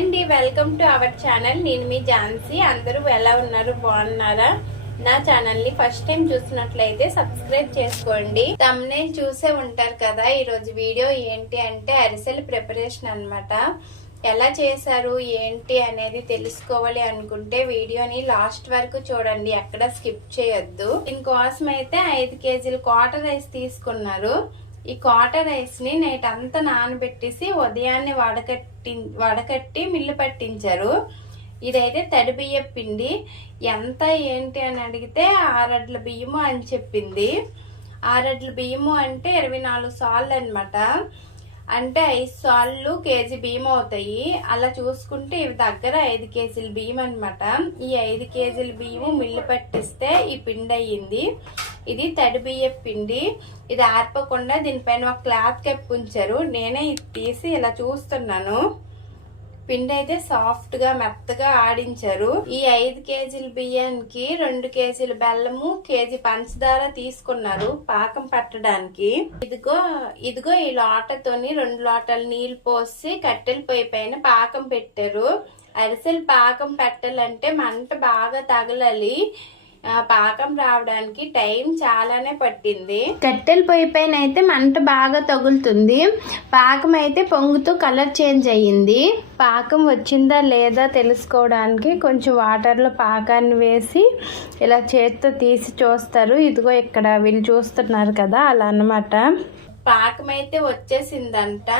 అండి welcome to our channel. నేను మీ ఝాన్సీ. అందరూ ఎలా ఉన్నారు? బాగున్నారా? నా ఛానల్ని ఫస్ట్ టైం చూసినట్లయితే సబ్స్క్రైబ్ చేసుకోండి. తమ్నే చూసే ఉంటారు కదా ఈరోజు వీడియో ఏంటి అంటే అరిసెల ప్రిపరేషన్ అన్నమాట. ఎలా చేశారు ఏంటి అనేది తెలుసుకోవాలి అనుకుంటే వీడియోని లాస్ట్ వరకు చూడండి ఎక్కడ స్కిప్ చేయొద్దు. దీనికోసం అయితే ఐదు కేజీలు క్వార్టర్ రైస్ తీసుకున్నారు. ఈ కాటన్ రైస్ని నైట్ అంతా నానబెట్టేసి ఉదయాన్నే వడకట్టి వడకట్టి మిల్లు పట్టించారు. ఇదైతే తడి బియ్యం పిండి. ఎంత ఏంటి అని అడిగితే ఆరడ్ల బియ్యము అని చెప్పింది. ఆరడ్ల బియ్యము అంటే ఇరవై నాలుగు సార్లు అనమాట అంటే ఐదు సార్లు కేజీ బియ్యం అవుతాయి. అలా చూసుకుంటే ఇవి దగ్గర ఐదు కేజీల బియ్యం అనమాట ఈ ఐదు కేజీల బియ్యము మిల్లు పట్టిస్తే ఈ పిండి అయ్యింది. ఇది తడి బియ్య పిండి. ఇది ఆర్పకుండా దీనిపైన ఒక క్లాత్ కప్పి ఉంచారు. నేనే ఇది తీసి ఇలా చూస్తున్నాను. పిండి అయితే సాఫ్ట్గా మెత్తగా ఆడించారు. ఈ ఐదు కేజీల బియ్యానికి రెండు కేజీల బెల్లము కేజీ పంచదార తీసుకున్నారు పాకం పట్టడానికి. ఇదిగో ఇదిగో ఈ లోటతోని రెండు లోటలు నీళ్ళు పోసి కట్టెల పొయ్యి పైన పాకం పెట్టారు. అరిసెలు పాకం పెట్టాలంటే మంట బాగా తగలాలి. పాకం రావడానికి టైం చాలానే పట్టింది. కట్టెల పొయ్యి పైన అయితే మంట బాగా తగులుతుంది. పాకం అయితే పొంగుతూ కలర్ చేంజ్ అయ్యింది. పాకం వచ్చిందా లేదా తెలుసుకోవడానికి కొంచెం వాటర్లో పాకాన్ని వేసి ఇలా చేత్తో తీసి చూస్తారు. ఇదిగో ఇక్కడ వీళ్ళు చూస్తున్నారు కదా అలా అన్నమాట. పాకం అయితే వచ్చేసిందంట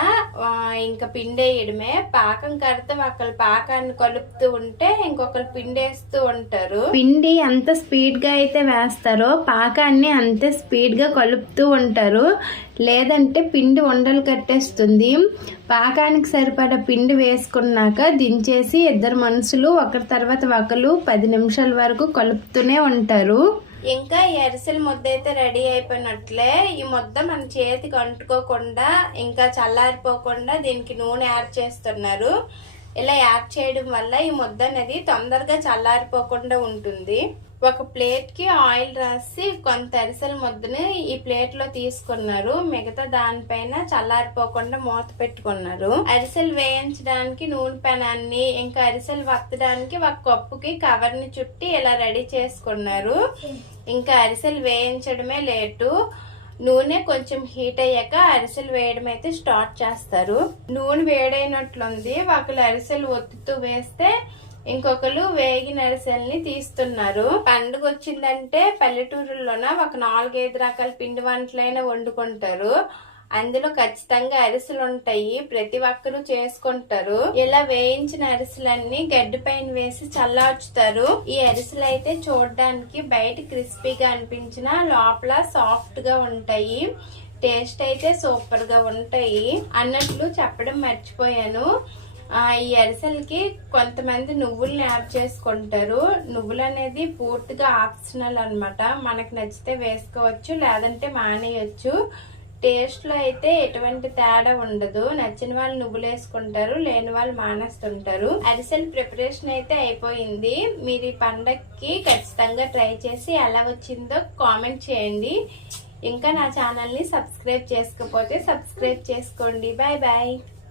ఇంకా పిండేయడమే. పాకం కడితే ఒకళ్ళు పాకాన్ని కలుపుతూ ఉంటే ఇంకొకరు పిండేస్తూ ఉంటారు. పిండి ఎంత స్పీడ్గా అయితే వేస్తారో పాకాన్ని అంతే స్పీడ్గా కలుపుతూ ఉంటారు. లేదంటే పిండి ఉండలు కట్టేస్తుంది. పాకానికి సరిపడా పిండి వేసుకున్నాక దించేసి ఇద్దరు మనుషులు ఒకరి తర్వాత ఒకరు పది నిమిషాల వరకు కలుపుతూనే ఉంటారు. ఇంకా ఈ అరిసెల ముద్ద అయితే రెడీ అయిపోయినట్లే. ఈ ముద్ద మన చేతికి అంటుకోకుండా ఇంకా చల్లారిపోకుండా దీనికి నూనె యాడ్ చేస్తున్నారు. ఇలా యాడ్ చేయడం వల్ల ఈ ముద్ద అనేది తొందరగా చల్లారిపోకుండా ఉంటుంది. ఒక ప్లేట్కి ఆయిల్ రాసి కొంత అరిసెల ముద్దని ఈ ప్లేట్లో తీసుకున్నారు. మిగతా దానిపైన చల్లారిపోకుండా మూత పెట్టుకున్నారు. అరిసెలు వేయించడానికి నూనె పెనాన్ని ఇంకా అరిసెలు వత్తడానికి ఒక కప్పుకి కవర్ని చుట్టి ఇలా రెడీ చేసుకున్నారు. ఇంకా అరిసెలు వేయించడమే లేటు. నూనె కొంచెం హీట్ అయ్యాక అరిసెలు వేయడం అయితే స్టార్ట్ చేస్తారు. నూనె వేడైనట్లుంది. ఒకళ్ళు అరిసెలు ఒత్తుతూ వేస్తే ఇంకొకరు వేగిన అరిసెల్ని తీస్తున్నారు. పండుగ వచ్చిందంటే పల్లెటూరులోన ఒక నాలుగైదు రకాల పిండి వంటలైనా వండుకుంటారు. అందులో ఖచ్చితంగా అరిసెలు ఉంటాయి ప్రతి ఒక్కరు చేసుకుంటారు. ఇలా వేయించిన అరిసెలన్నీ గడ్డి పైన వేసి చల్లార్చుతారు. ఈ అరిసెలు అయితే చూడడానికి బయట క్రిస్పీగా అనిపించిన లోపల సాఫ్ట్గా ఉంటాయి. టేస్ట్ అయితే సూపర్గా ఉంటాయి. అన్నట్లు చెప్పడం మర్చిపోయాను. ఈ అరిసెలకి కొంతమంది నువ్వుల్ని యాడ్ చేసుకుంటారు. నువ్వులు అనేది పూర్తిగా ఆప్షనల్ అన్నమాట. మనకు నచ్చితే వేసుకోవచ్చు లేదంటే మానేయచ్చు. టేస్ట్లో అయితే ఎటువంటి తేడా ఉండదు. నచ్చిన వాళ్ళు నువ్వులు వేసుకుంటారు లేని వాళ్ళు మానేస్తుంటారు. అరిసెల ప్రిపరేషన్ అయితే అయిపోయింది. మీరు ఈ పండక్కి ఖచ్చితంగా ట్రై చేసి ఎలా వచ్చిందో కామెంట్ చేయండి. ఇంకా నా ఛానల్ని సబ్స్క్రైబ్ చేసుకోకపోతే సబ్స్క్రైబ్ చేసుకోండి. Bye bye.